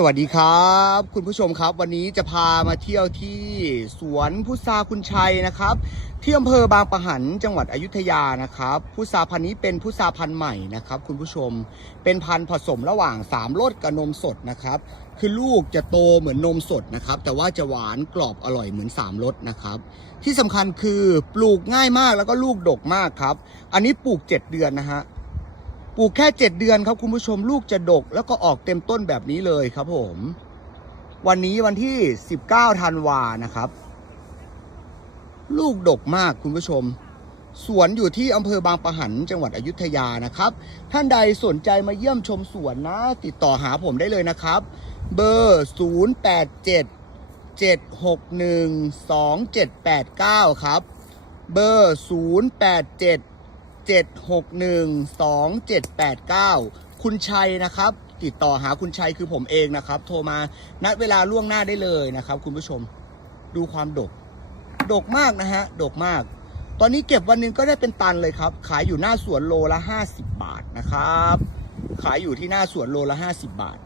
สวัสดีครับ คุณผู้ชมครับ วันนี้จะพามาเที่ยวที่สวนพุทราคุณชัยนะครับ ที่อำเภอบางปะหันจังหวัดอยุธยานะครับพุทราพันธุ์นี้เป็นพุทราพันธุ์ใหม่นะครับ คุณผู้ชมเป็นพันธุ์ผสมระหว่าง3รสกับนมสดนะครับ คือลูกจะโตเหมือนนมสดนะครับ แต่ว่าจะหวานกรอบอร่อยเหมือน3รสนะครับ ที่สำคัญคือปลูกง่ายมากแล้วก็ลูกดกมากครับ อันนี้ปลูก 7 เดือนนะฮะ ลูกแค่ 7 เดือนครับคุณผู้ชมลูกจะดก แล้วก็ออกเต็มต้นแบบนี้เลยครับผม วันนี้วันที่ 19ธันวานะครับ ลูกดกมากคุณผู้ชม สวนอยู่ที่อำเภอบางปะหันจังหวัดอยุธยานะครับ ท่านใดสนใจมาเยี่ยมชมสวนนะ ติดต่อหาผมได้เลยนะครับ เบอร์ 087 761 2789 ครับ เบอร์ 087 7612789 คุณชัยนะครับ ติดต่อหาคุณชัยคือผมเองนะครับ โทรมานัดเวลาล่วงหน้าได้เลยนะครับ คุณผู้ชมดูความดก ดกมากนะฮะ ดกมาก ตอนนี้เก็บวันหนึ่งก็ได้เป็นตันเลยครับ ขายอยู่หน้าสวนโลละ 50 บาทนะครับ ขายอยู่ที่หน้าสวนโลละ 50 บาท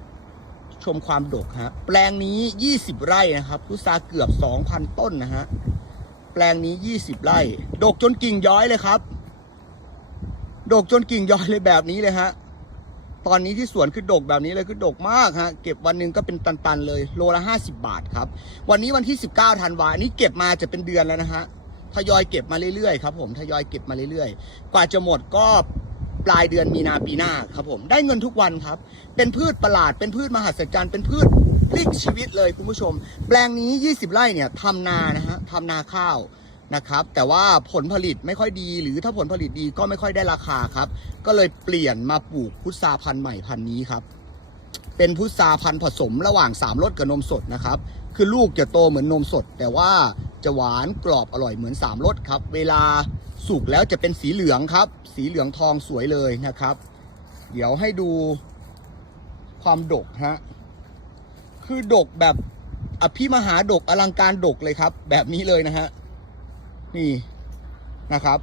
ชมความดกฮะ แปลงนี้ 20 ไร่นะครับ พุทราเกือบ 2,000 ต้นนะฮะ แปลงนี้ 20 ไร่ ดกจนกิ่งย้อยเลยครับ ดกจนกิ่งย้อยเลยแบบนี้เลยฮะ ตอนนี้ที่สวนคือดกแบบนี้เลยคือดกมากฮะ เก็บวันหนึ่งก็เป็นตันๆเลย โลละ 50 บาทครับ วันนี้วันที่ 19ธันวาอันนี้เก็บมาจะเป็นเดือนแล้วนะฮะ ทยอยเก็บมาเรื่อยๆครับผม ทยอยเก็บมาเรื่อยๆ กว่าจะหมดก็ปลายเดือนมีนาปีหน้าครับผม ได้เงินทุกวันครับ เป็นพืชประหลาด เป็นพืชมหัศจรรย์ เป็นพืชพลิกชีวิตเลยคุณผู้ชม แปลงนี้ 20 ไร่เนี่ยทำนานะฮะทำนาข้าว นะครับ แต่ว่าผลผลิตไม่ค่อยดี หรือถ้าผลผลิตดีก็ไม่ค่อยได้ราคาครับ ก็เลยเปลี่ยนมาปลูกพุทราพันธุ์ใหม่พันธุ์นี้ครับ เป็นพุทราพันธุ์ผสมระหว่าง3รสกับนมสดนะครับ คือลูกจะโตเหมือนนมสด แต่ว่าจะหวานกรอบอร่อยเหมือน3รสครับ เวลาสุกแล้วจะเป็นสีเหลืองครับ สีเหลืองทองสวยเลยนะครับ เดี๋ยวให้ดูความดกฮะ คือดกแบบอภิมหาดกอลังการดกเลยครับ แบบนี้เลยนะฮะ นี่นะครับ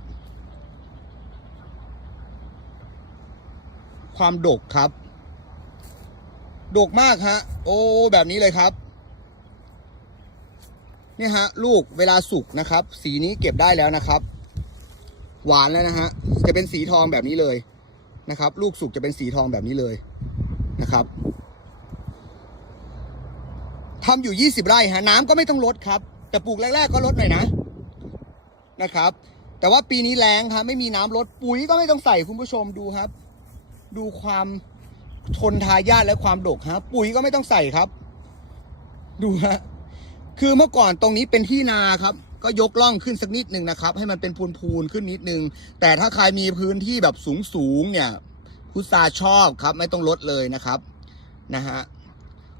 ความดกครับ ดกมากฮะ โอ้ แบบนี้เลยครับนี่ฮะ ลูกเวลาสุกนะครับ สีนี้เก็บได้แล้วนะครับ หวานแล้วนะฮะ จะเป็นสีทองแบบนี้เลยนะครับ ลูกสุกจะเป็นสีทองแบบนี้เลยนะครับทำอยู่ 20 ไร่ฮะ น้ำก็ไม่ต้องลดครับ แต่ปลูกแรก ๆ ก็ลดหน่อยนะ นะครับ แต่ว่าปีนี้แรงครับไม่มีน้ำลดปุ๋ยก็ไม่ต้องใส่คุณผู้ชมดูครับ ดูความทนทายาทและความดกฮะปุ๋ยก็ไม่ต้องใส่ครับ ดูฮะคือเมื่อก่อนตรงนี้เป็นที่นาครับ ก็ยกล่องขึ้นสักนิดหนึ่งนะครับ ให้มันเป็นพูนๆขึ้นนิดนึง แต่ถ้าใครมีพื้นที่แบบสูงๆเนี่ยพุทราชอบครับ ไม่ต้องลดเลยนะครับนะฮะ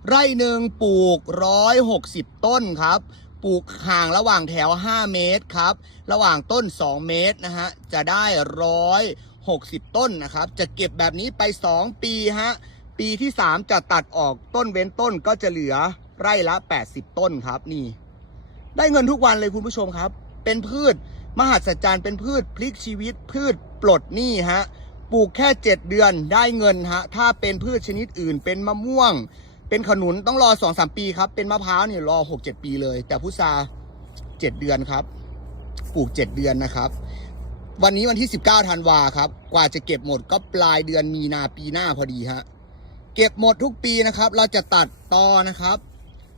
ไร่หนึ่งปลูกร้อยหกสิบต้นครับ ปลูกห่างระหว่างแถว 5 เมตรครับ ระหว่างต้น 2 เมตรนะฮะ จะได้160ต้นนะครับ จะเก็บแบบนี้ไป 2 ปีฮะ ปีที่ 3 จะตัดออกต้นเว้นต้นก็จะเหลือไร่ละ 80 ต้นครับนี่ ได้เงินทุกวันเลยคุณผู้ชมครับ เป็นพืช มหัศจรรย์เป็นพืชพลิกชีวิต พืชปลดหนี้ฮะ ปลูกแค่ 7 เดือนได้เงินฮะ ถ้าเป็นพืชชนิดอื่นเป็นมะม่วง เป็นขนุนต้องรอสองสามปีครับ เป็นมะพร้าวเนี่ยรอหกเจ็ดปีเลย แต่พุทราเจ็ดเดือนครับ ปลูกเจ็ดเดือนนะครับ วันนี้วันที่สิบเก้าธันวาครับ กว่าจะเก็บหมดก็ปลายเดือนมีนาปีหน้าพอดีฮะ เก็บหมดทุกปีนะครับ เราจะตัดตอนะครับ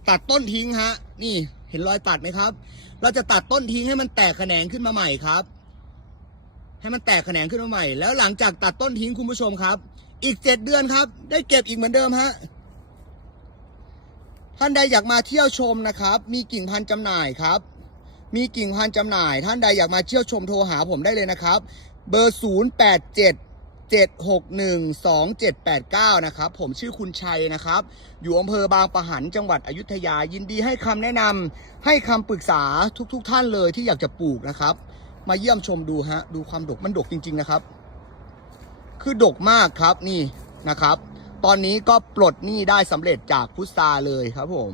ตัดต้นทิ้งฮะ นี่เห็นรอยตัดไหมครับ เราจะตัดต้นทิ้งให้มันแตกแขนงขึ้นมาใหม่ครับ ให้มันแตกแขนงขึ้นมาใหม่ แล้วหลังจากตัดต้นทิ้งคุณผู้ชมครับ อีกเจ็ดเดือนครับ ได้เก็บอีกเหมือนเดิมฮะ ท่านใดอยากมาเที่ยวชมนะครับ มีกิ่งพันธุ์จำหน่ายครับ มีกิ่งพันธุ์จำหน่าย ท่านใดอยากมาเที่ยวชมโทรหาผมได้เลยนะครับ เบอร์ 0 8 7 7 6 1 2 7 8 9 นะครับ ผมชื่อคุณชัยนะครับ อยู่อำเภอบางปะหันจังหวัดอยุธยา ยินดีให้คำแนะนำให้คำปรึกษาทุกๆทท่านเลยที่อยากจะปลูกนะครับ มาเยี่ยมชมดูฮะ ดูความดกมันดกจริง ๆ นะครับ คือดกมากครับนี่นะครับ ตอนนี้ก็ปลดหนี้ได้สำเร็จจากพุทราเลยครับผม